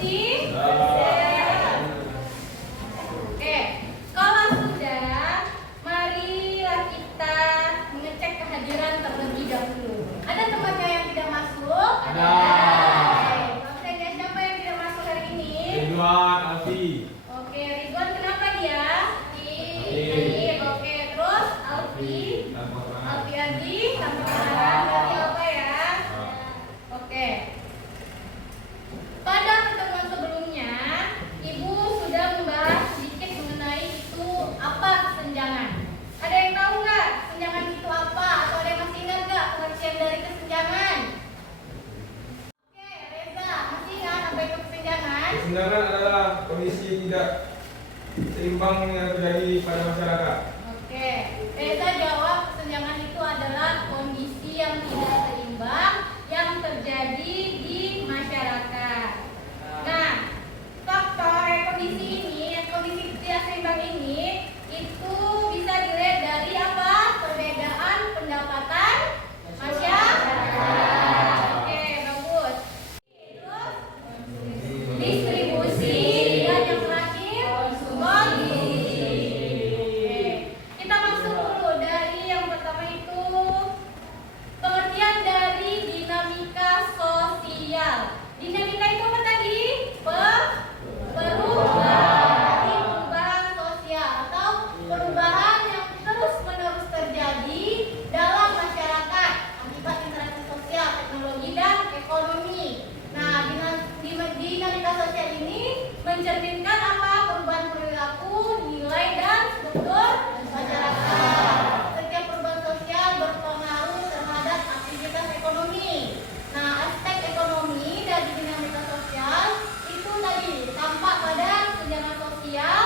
Bersih? Siap. Oke, kalau sudah, marilah kita mengecek kehadiran terlebih dahulu. Ada temannya yang tidak masuk? Ada. Oke, siapa yang tidak masuk hari ini? Ridwan, Alfi. Oke, Ridwan kenapa dia? Alfi. Oke, terus Alfi. Tanpa keterangan. Alfi Adi, tanpa keterangan. Berarti apa ya? Oke. Pada pertemuan sebelumnya, Ibu sudah membahas sedikit mengenai itu apa kesenjangan. Ada yang tahu nggak kesenjangan itu apa? Atau ada yang masih ingat nggak pengertian dari kesenjangan? Oke, Reza, masih ingat apa itu kesenjangan? Kesenjangan adalah kondisi tidak seimbang yang terjadi pada masyarakat. Oke, Reza jawab kesenjangan itu adalah kondisi yang tidak seimbang yang terjadi di masyarakat. Nah, faktor kondisi ini, kondisi tidak seimbang ini itu bisa dilihat dari apa? Perbedaan pendapatan masyarakat. Oke, bagus. Terus distribusi dan yang terakhir kondisi. Oke, kita masuk dulu dari yang pertama itu pengertian dari dinamika sosial. Dinamika itu apa tadi? Perubahan sosial atau perubahan yang terus-menerus terjadi dalam masyarakat akibat interaksi sosial, teknologi, dan ekonomi. Nah, dinamika sosial ini mencerminkan apa? Perubahan perilaku, nilai, dan struktur masyarakat. Setiap perubahan sosial berpengaruh terhadap aktivitas ekonomi. Nah, aspek ekonomi dari dinamika sosial itu tadi tampak pada kesenjangan sosial,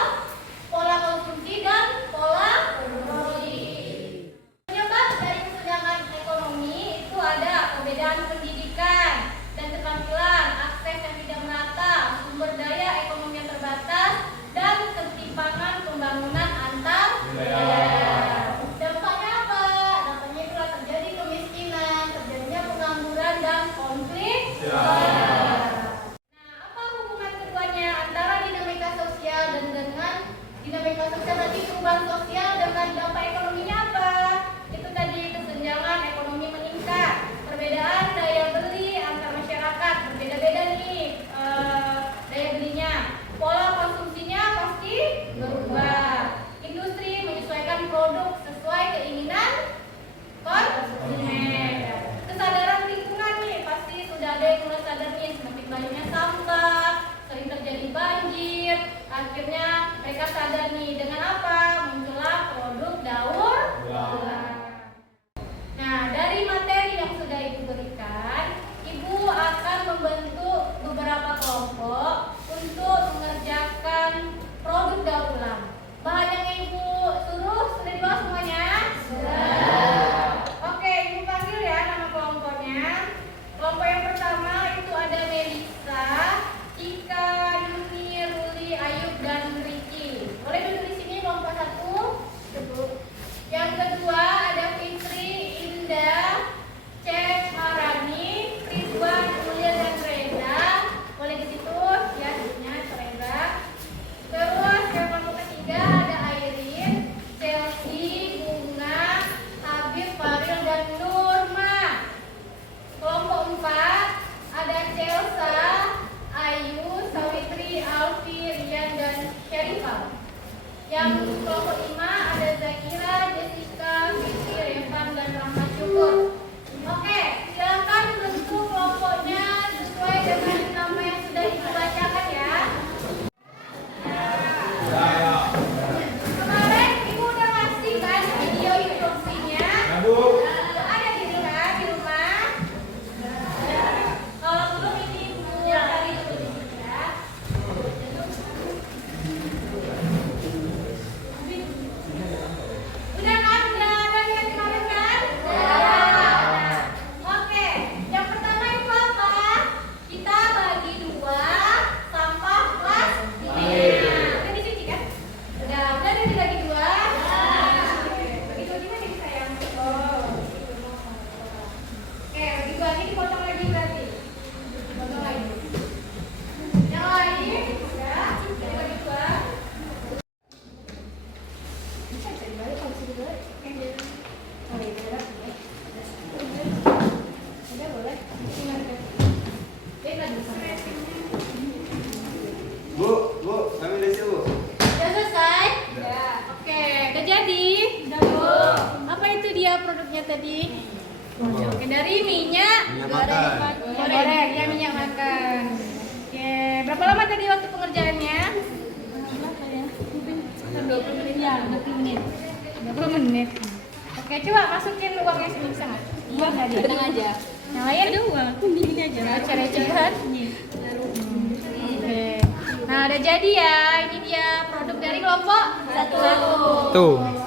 pola konsumsi, dan pola produksi. Penyebab dari kesenjangan ekonomi itu ada perbedaan pendidikan dan keterampilan, akses yang tidak merata, sumber daya ekonomi yang terbatas, dan ketimpangan pembangunan antar wilayah. Dampaknya apa? Dampaknya itulah terjadi kemiskinan, terjadinya pengangguran, dan konflik. Nah, apa hubungan keduanya antara dinamika sosial dan dengan dinamika sosial tadi, perubahan sosial dengan dampak ekonominya apa? Itu tadi kesenjangan ekonomi meningkat, perbedaan daya beli antar masyarakat berbeda-beda nih daya belinya, pola konsumsinya pasti berubah, industri menyesuaikan produk sesuai keinginan konsumen. Kesadaran lingkungan nih pasti sudah ada yang mulai sadar nih, semakin banyaknya sampah, sering terjadi banjir, akhirnya mereka sadar nih dengan apa? Muncullah produk daur ulang. Nah, dari materi yang sudah Ibu berikan, Ibu akan membentuk beberapa kelompok untuk mengerjakan produk daur ulang. Bahan yang Ibu suruh sudah dibawa semuanya? Sudah. Oke, Ibu panggil ya nama kelompoknya. Kelompok yang pertama itu ada Melisa, Ika, Yuni, Ruli, Ayub, dan Riki. Boleh duduk di sini kelompok 1 Oke, dari minyak Minyak makan. goreng, ya minyak makan. Oke, berapa lama tadi waktu pengerjaannya? 20 menit ya, 20 menit. 20 menit. Oke, coba masukin uangnya sini bisa nggak? Uang nggak dia? Tenang aja. Yang lain? Ada uang, aku ini aja. Ya, receh-recehan. Oke. Nah, udah jadi ya. Ini dia produk dari kelompok 1. Tuh.